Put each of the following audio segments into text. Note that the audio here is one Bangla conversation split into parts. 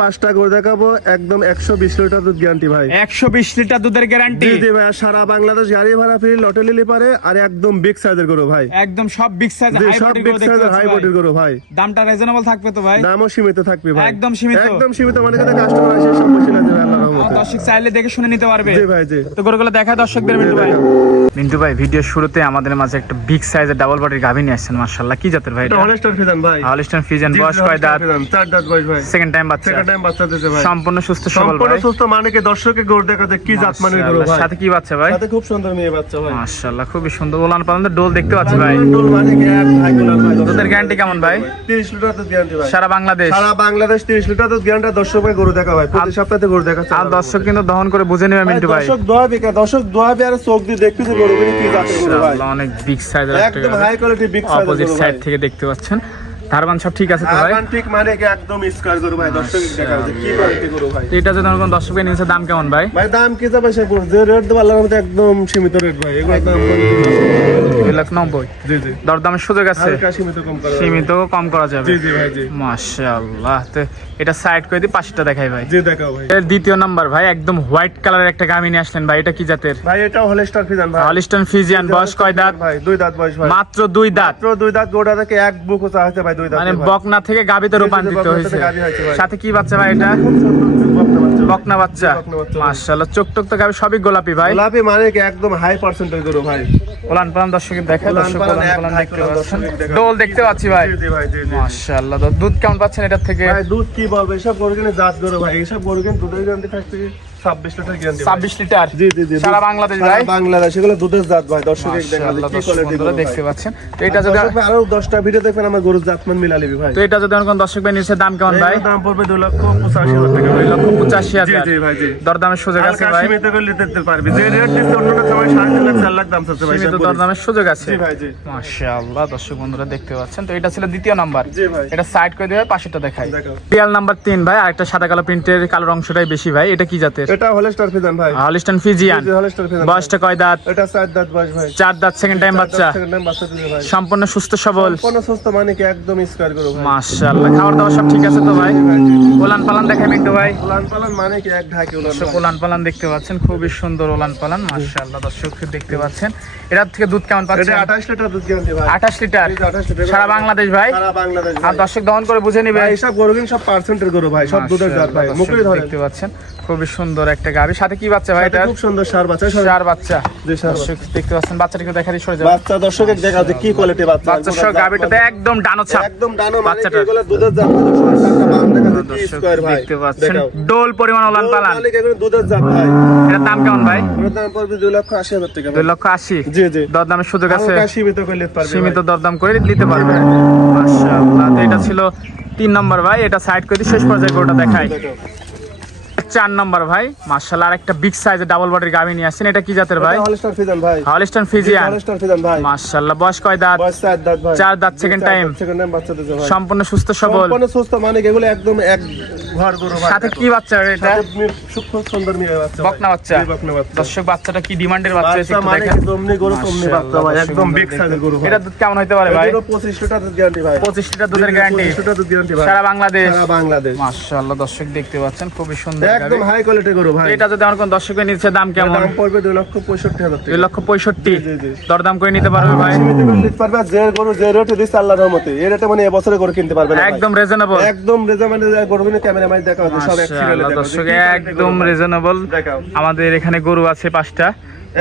5টা গরু দেখাবো, একদম 120 লিটার দুধ গ্যারান্টি ভাই। 120 লিটার দুধের গ্যারান্টি। জি জি ভাই, সারা বাংলাদেশ গাড়ি ভাড়া ফ্রি, লটে নিলে পারে। আর একদম বিগ সাইজের গরু ভাই, একদম সব বিগ সাইজ জি, হাই সব বডির বিগ গরু দেখতে সাইজের হাই পাচ্ছি বডির ভাই। গরু ভাই। দামটা রিজনেবল থাকবে তো ভাই? দামও সীমিত থাকবে ভাই, একদম সীমিত। একদম সীমিত, মানে কথা কাস্টমার আসে সব বসে না যাবে আল্লাহর রহমতে। দর্শক চাইলে দেখে শুনে নিতে পারবে। জি ভাই জি। তো গরুগুলো দেখায় দর্শকদের মিন্টু ভাই। মিন্টু ভাই, ভিডিওর শুরুতে আমাদের মাঝে একটা বিগ সাইজের ডাবল বডির গাভী নিয়ে আসছেন, মাশাআল্লাহ। কি জাতের ভাই এটা? এটা হলস্টার ফ্রিজিয়ান ভাই। Holstein Friesian. জি, বয়স কয় দাঁত? 4 দাঁত বয়স ভাই। সেকেন্ড টাইম বাচ্চা। সেকেন্ড টাইম বাচ্চা দিতে ভাই। সম্পূর্ণ সুস্থ সবল সম্পূর্ণ ভাই। সুস্থ, মানে কি দর্শকের গরু দেখাতে কি জাত মানের গরু ভাই। সাথে কি বাচ্চা ভাই? সাথে খুব সুন্দর মেয়ে বাচ্চা ভাই, মাশাআল্লাহ, খুবই সুন্দর। ওলান পালানের ডোল দেখতে পাচ্ছি ভাই। ডোল মানে কি এক হাই গোলাপ ভাই। দুধের গ্যারান্টি কেমন ভাই? 30 লিটার দুধ গ্যারান্টি ভাই। সারা বাংলাদেশ? সারা বাংলাদেশ 30 লিটার দুধ গ্যারান্টি। দর্শক ভাই গরু দেখা ভাই, প্রতি সপ্তাহে গরু দেখাচ্ছে। আর দর্শক কিন্তু দহন করে বুঝে নেবে মিন্টু ভাই। দর্শক দোয়া আর চোখ দিয়ে দেখতেছে গরু কি জাতের গরু ভাই। মাশাআল্লাহ, অনেক বিগ সাইজের একদম হাই কোয়ালিটি বিগ সাইজের গরু ভাই। অপোজিট সাইড থেকে দেখতে পাচ্ছেন। ধারবান সব ঠিক আছে তো ভাই? ধারবান ঠিক, মানে কি একদম স্কয়ার গরু ভাই। দর্শক দেখা যাচ্ছে কি কোয়ালিটি গরু ভাই। এটা যদি কোন দর্শকের নিচে দাম কেমন ভাই? ভাই দাম কি যাবে সে যে রেট দেব আল্লাহর মধ্যে একদম সীমিত রেট ভাই। এগুলো দাম 2,90,000। জি জি, দরদামের সুযোগ আছে? হালকা সীমিত কম করা যাবে। সীমিত কম করা যাবে। জি জি ভাই জি। মাশাআল্লাহ। তো এটা সাইড করে দিই, পাশেরটা দেখাই ভাই। জি দেখাও ভাই। এর দ্বিতীয় নাম্বার ভাই, একদম হোয়াইট কালারের একটা গাভী নিয়ে আসলেন ভাই। এটা কি জাতের? ভাই এটাও হলস্টার ফ্রিজিয়ান ভাই। Holstein Friesian. বয়স কয় দাঁত ভাই? 2 দাঁত বয়স ভাই। মাত্র 2 দাঁত। মাত্র 2 দাঁত। গোটা থেকে এক বুক ওটা আছে ভাই, 2 দাঁত মানে ভাই। বকনা থেকে গাভীতে রূপান্তরিত বকনা থেকে হয়েছে। গাভী হয়েছে ভাই। সাথে কি বাচ্চা ভাই এটা? খুব সুন্দর বকনা বাচ্চা ভাই। বকনা বাচ্চা। বকনা বাচ্চা। মাশাআল্লাহ, চোখ টোক তো গাভী সবই গোলাপি ভাই। গোলাপি মানে কি একদম হাই পার্সেন্টেজ গরু ভাই। ওলান পালান দর্শকের দেখায়। ওলান দর্শক পালান ওলান এক পালান হাই দেখতে কোলান পাচ্ছেন। দর্শক দেখা। ডোল দেখতে পাচ্ছি ভাই। জি জি ভাই জি জি। মাশাআল্লাহ। দুধ কেমন পাচ্ছেন এটার থেকে? ভাই দুধ কি বলবো, এসব গরু কিনে জাত গরু ভাই। এসব গরু কিনে দুধের গ্যারান্টি থাকছে 26 লিটার গ্যারান্টি। 26 লিটার? জি জি জি। সারা বাংলাদেশ ভাই? সারা বাংলাদেশ। এগুলো দুধের জাত ভাই। দর্শক দেখা মাশাআল্লাহ, কি দর্শক কোয়ালিটি বন্ধুরা গরু দেখতে ভাই। পাচ্ছেন। তো এটা যদি দর্শক ভাই আরো 10টা ভিডিও দেখবেন আমার গরুর জাতমান মিলা লিবি ভাই। তো এটা যদি কোন দর্শক ভাই নিচে দাম কেমন ভাই? এর দাম পড়বে 2,85,000 টাকা ভাই। 2,85,000? জি জি ভাই জি। দরদামের সুযোগ আছে হালকা ভাই? সীমিত করলে দিতে পারবি। যে রেট দিতে অন্যটা সময় 3.5 লাখ 4 লাখ দাম চাচ্ছে ভাই। সীমিত সব গরু। দরদামের সুযোগ আছে? জি ভাই জি। মাশাআল্লাহ, দর্শক বন্ধুরা দেখতে পাচ্ছেন। তো এটা ছিল দ্বিতীয় নাম্বার। জি ভাই। এটা সাইড করে দেবে, পাশেরটা দেখাই। দেখাও। রিয়াল নাম্বার 3 ভাই। আরেকটা সাদা কালো প্রিন্টের, কালোর অংশটাই বেশি ভাই। এটা কি জাতের? এটা হলস্টার ফ্রিজিয়ান ভাই। Holstein Friesian. জি হলস্টার ফ্রিজিয়ান। বয়সটা কয় দাঁত? এটা 4 দাঁত বয়স ভাই। 4 দাঁত। সেকেন্ড টাইম বাচ্চা। সেকেন্ড টাইম বাচ্চা দিবে ভাই। সম্পূর্ণ সুস্থ সবল? কোনো সুস্থ, মানে কি একদম স্কয়ার গরু ভাই। মাশাআল্লাহ। খাবার দাবার সব ঠিক আছে তো ভাই? ভাই জি। ওলান পালান দেখাই মিন্টু ভাই। উলান পালান মানে কি এক ঢাকি উলান দর্শক ভাই। ওলান পালান দেখতে পাচ্ছেন, খুবই সুন্দর ওলান পালান। মাশাআল্লাহ, দর্শক দেখতে পাচ্ছেন। এটার থেকে দুধ কেমন এটা পাচ্ছেন? 28 লিটার দুধ গ্যারান্টি ভাই। 28 লিটার? 28 লিটার। সারা বাংলাদেশ ভাই? সারা বাংলাদেশ আর ভাই। দর্শক দহন করে বুঝে নিবে। ভাই সব গরু কিন্তু সব পার্সেন্টের গরু ভাই, সব দুধের জাত ভাই। মাশাআল্লাহ, মুখে দর্শক ধরে দেখতে পাচ্ছেন, খুবই সুন্দর একটা গাভী। সাথে কি বাচ্চা ভাই এটা? খুব সুন্দর সার বাচ্চা। চার বাচ্চা। জি সার দর্শক দেখতে পাচ্ছেন, বাচ্চাটাকে দেখা দিয়ে সরে যাবে। বাচ্চা দর্শকের দেখা যে কি কোয়ালিটি বাচ্চা। বাচ্চা সহ গাভীটাতে একদম ডানো ছাপ। একদম ডানো, মানে বাচ্চাটা। এগুলো দুধের জাত ভাই। দর্শক বাম দেখা যে কি দর্শক স্কয়ার ভাই। দেখতে পাচ্ছেন, দেখাও। ডোল পরিমাণ ওলান পালান। মালিক এগুলো দুধের জাত ভাই। এটার দাম কেমন ভাই? ওর দাম পড়বে 2,80,000 টাকা ভাই। 2,80,000? জি জি। দরদামের সুযোগ আছে? হালকা সীমিত করলে পারবে। সীমিত দরদাম করে নিতে পারবে। মাশাআল্লাহ। তো এটা ছিল 3 নম্বর ভাই। এটা সাইড করে দিয়ে শেষ পর্যায়ে গরুটা দেখাই। 4 নম্বর ভাই। মাশাআল্লাহ, আরেকটা বিগ সাইজের ডাবল বডির গাভী নিয়ে আসছেন। এটা কি জাতের ভাই? হলস্টার ফ্রিজিয়ান ভাই। Holstein Friesian. হলস্টার ফ্রিজিয়ান ভাই। মাশাআল্লাহ, বয়স কয় দাঁত? বয়স 4 দাঁত ভাই। 4 দাঁত। Second time? সেকেন্ড টাইম বাচ্চা দিতে ভাই। সম্পূর্ণ সুস্থ সবল? সম্পূর্ণ সুস্থ, মানে এগুলো একদম এক ঘর গরু ভাই। সাথে কি বাচ্চা এটা? খুব সুন্দর মেয়ে বাচ্চা। বকনা বাচ্চা? জি, বকনা বাচ্চা। দর্শক বাচ্চাটা কি ডিমান্ডের বাচ্চা? বাচ্চা একটু মানে দেখেন। কি দমনি গরু তমনি বাচ্চা ভাই। একদম বিগ সাইজের গরু ভাই। এটা দুধ কেমন হতে পারে ভাই? এটা 25 লিটার দুধ গ্যারান্টি ভাই। 25 লিটার দুধের গ্যারান্টি? 25 লিটার দুধ গ্যারান্টি ভাই। সারা বাংলাদেশ? সারা বাংলাদেশ। মাশাআল্লাহ, দর্শক দেখতে পাচ্ছেন, খুবই সুন্দর একদম গাভী। হাই কোয়ালিটি গরু ভাই। এটা যদি আমার কোন দর্শকের নিচে দাম কেমন? দাম পড়বে 2,65,000 টাকা। 2,65,000? জি, জি। দরদাম করে নিতে পারবে ভাই? সীমিত করে নিতে পারবে। আর যে গরু যে রেটে দিচ্ছে আল্লাহর রহমতে, এই রেটে মানে এবছরে গরু কিনতে পারবে না ভাই। একদম রিজনেবল? একদম রিজনেবল। গরু কিনে ক্যামেরা মাইর দেখা হচ্ছে সব এক সিরিয়ালে মাশাআল্লাহ, দেখা দর্শক হচ্ছে। একদম রিজনেবল। দেখাও। আমাদের এখানে গরু আছে 5টা।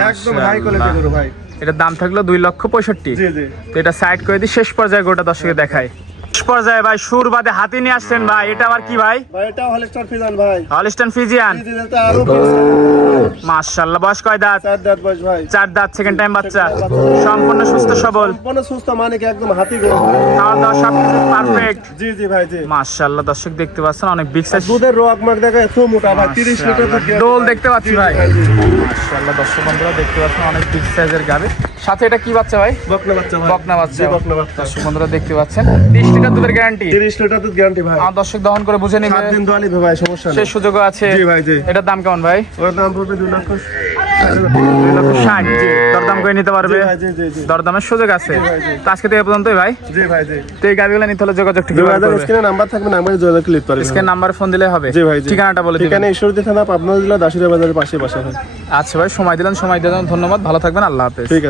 একদম হাই কোয়ালিটি গরু ভাই। এটার দাম থাকলো 2,65,000। জি জি। তো এটা সাইড করে দিই, শেষ পর্যায়ে গরুটা দর্শকে দেখায়। শেষ পর্যায়ে ভাই সুর বাদে হাতি নিয়ে আসছেন ভাই। এটা আবার কি ভাই? ভাই এটা হলস্টার ফ্রিজিয়ান ভাই। Holstein Friesian? জি জি, এটা আরো মাশাআল্লাহ, বয়স কয় দাঁত? 4 দাঁত বয়স ভাই। 4 দাঁত। সেকেন্ড টাইম বাচ্চা? সম্পূর্ণ সুস্থ সবল? সম্পূর্ণ সুস্থ, মানে কি একদম হাতি গরু ভাই। খাওয়া দাওয়া সবকিছু পারফেক্ট? জি জি ভাই জি। মাশাআল্লাহ, দর্শক দেখতে পাচ্ছেন, অনেক বিগ সাইজ। দুধের রক মার্ক দেখা এত মোটা ভাই। 30 লিটার দুধ গ্যারান্টি। ডোল দেখতে পাচ্ছি ভাই। জি, জি। মাশাআল্লাহ, দর্শক বন্ধুরা দেখতে পাচ্ছেন, অনেক বিগ সাইজের গাভী। সাথে এটা কি বাচ্চা ভাই? বকনা বাচ্চা ভাই। বকনা বাচ্চা? জি, বকনা বাচ্চা। দর্শক বন্ধুরা দেখতে পাচ্ছেন, 30 লিটার দুধের গ্যারান্টি? 30 লিটার দুধ গ্যারান্টি ভাই। আমার দর্শক দহন করে বুঝে নিবে। 7 দিন দোয়ালি ভাই, সমস্যা নেই। সেই সুযোগও আছে? জি ভাই জি। এটার দাম কেমন ভাই? ওর দাম পড়বে 2,00,000 2,60,000, জি দরদাম করে নিতে পারবে, জি ভাই, জি জি জি দরদামের সুযোগ আছে। জি ভাই, জি। তো আজকে তো এই পর্যন্তই ভাই। জি ভাই জি তো এই গাড়িগুলো নিতে হলে যোগাযোগ ঠিক যোগাযোগ স্ক্রিনে নাম্বার থাকবে, নাম্বারে যোগাযোগ ক্লিক করবেন। স্ক্রিন নাম্বার ফোন দিলে হবে। জি ভাই জি। ঠিকানাটা বলে দিবেন। ঠিকানা ঈশ্বরদী থানা, পাবনা জেলা, দাসুরিয়া বাজারের পাশে বাসা ভাই। আচ্ছা ভাই, সময় দিলেন, সময় দিলেন, ধন্যবাদ, ভালো থাকবেন, আল্লাহ হাফেজ। ঠিক আছে।